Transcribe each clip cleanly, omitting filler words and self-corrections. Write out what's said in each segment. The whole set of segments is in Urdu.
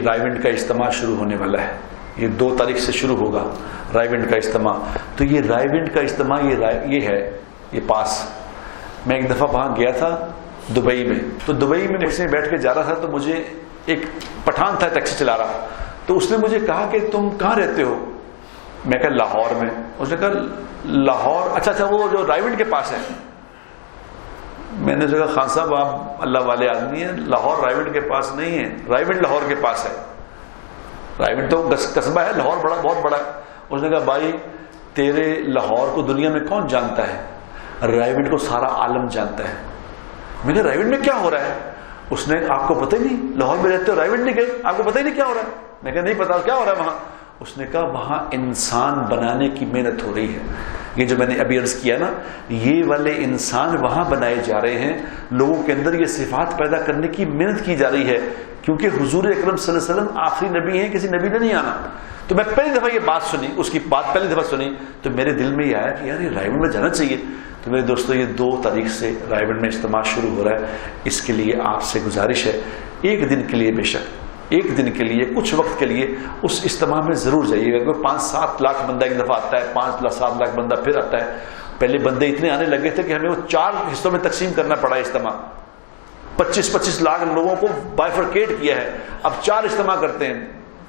رائیونڈ کا اجتماع شروع ہونے والا ہے، یہ 2 تاریخ سے شروع ہوگا رائیونڈ کا اجتماع۔ تو یہ رائیونڈ کا اجتماع یہ ہے، یہ پاس میں ایک دفعہ وہاں گیا تھا دبئی میں، تو دبئی میں ٹیکسی میں بیٹھ کے جا رہا تھا، تو مجھے ایک پٹھان تھا ٹیکسی چلا رہا، تو اس نے مجھے کہا کہ تم کہاں رہتے ہو؟ میں کہا لاہور میں۔ اس نے کہا لاہور، اچھا وہ جو رائیونڈ کے پاس ہے۔ میں نے کہا خان صاحب آپ اللہ والے آدمی ہیں، لاہور رائیونڈ کے پاس نہیں ہے، رائیونڈ لاہور کے پاس ہے۔ رائیونڈ تو قصبہ ہے، لاہور بہت بڑا ہے۔ اس نے کہا بھائی تیرے لاہور کو دنیا میں کون جانتا ہے؟ رائیونڈ کو سارا عالم جانتا ہے۔ میں نے رائیونڈ میں کیا ہو رہا ہے؟ اس نے آپ کو پتہ ہی نہیں، لاہور میں رہتے ہو رائیونڈ نہیں گئے، آپ کو پتہ ہی نہیں کیا ہو رہا ہے؟ میں کہا نہیں پتا کیا ہو رہا ہے وہاں۔ اس نے کہا وہاں انسان بنانے کی محنت ہو رہی ہے۔ یہ جو میں نے ابھی عرض کیا نا، یہ والے انسان وہاں بنائے جا رہے ہیں، لوگوں کے اندر یہ صفات پیدا کرنے کی محنت کی جا رہی ہے، کیونکہ حضور اکرم صلی اللہ علیہ وسلم آخری نبی ہیں، کسی نبی نے نہیں آنا۔ تو میں پہلی دفعہ یہ بات سنی، اس کی بات پہلی دفعہ سنی، تو میرے دل میں یہ آیا کہ یار یہ رائیونڈ میں جانا چاہیے۔ تو میرے دوستو یہ 2 تاریخ سے رائیونڈ میں اجتماع شروع ہو رہا ہے۔ اس کے لیے آپ سے گزارش ہے، ایک دن کے لیے، بے شک ایک دن کے لیے، کچھ وقت کے لیے اس اجتماع میں ضرور جائیے گا۔ 5-7 لاکھ بندہ ایک دفعہ آتا ہے، 5-7 لاکھ بندہ پھر آتا ہے۔ پہلے بندے اتنے آنے لگے تھے کہ ہمیں وہ 4 حصوں میں تقسیم کرنا پڑا اجتماع، 25-25 لاکھ لوگوں کو بائفرکیٹ کیا ہے، اب 4 اجتماع کرتے ہیں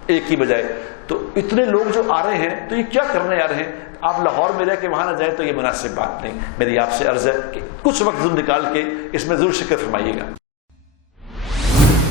ایک کی بجائے۔ تو اتنے لوگ جو آ رہے ہیں تو یہ کیا کرنے آ رہے ہیں؟ آپ لاہور میں رہ کے وہاں نہ جائیں تو یہ مناسب بات نہیں۔ میری آپ سے عرض ہے کہ کچھ وقت ضرور نکال کے اس میں ضرور شرکت فرمائیے گا۔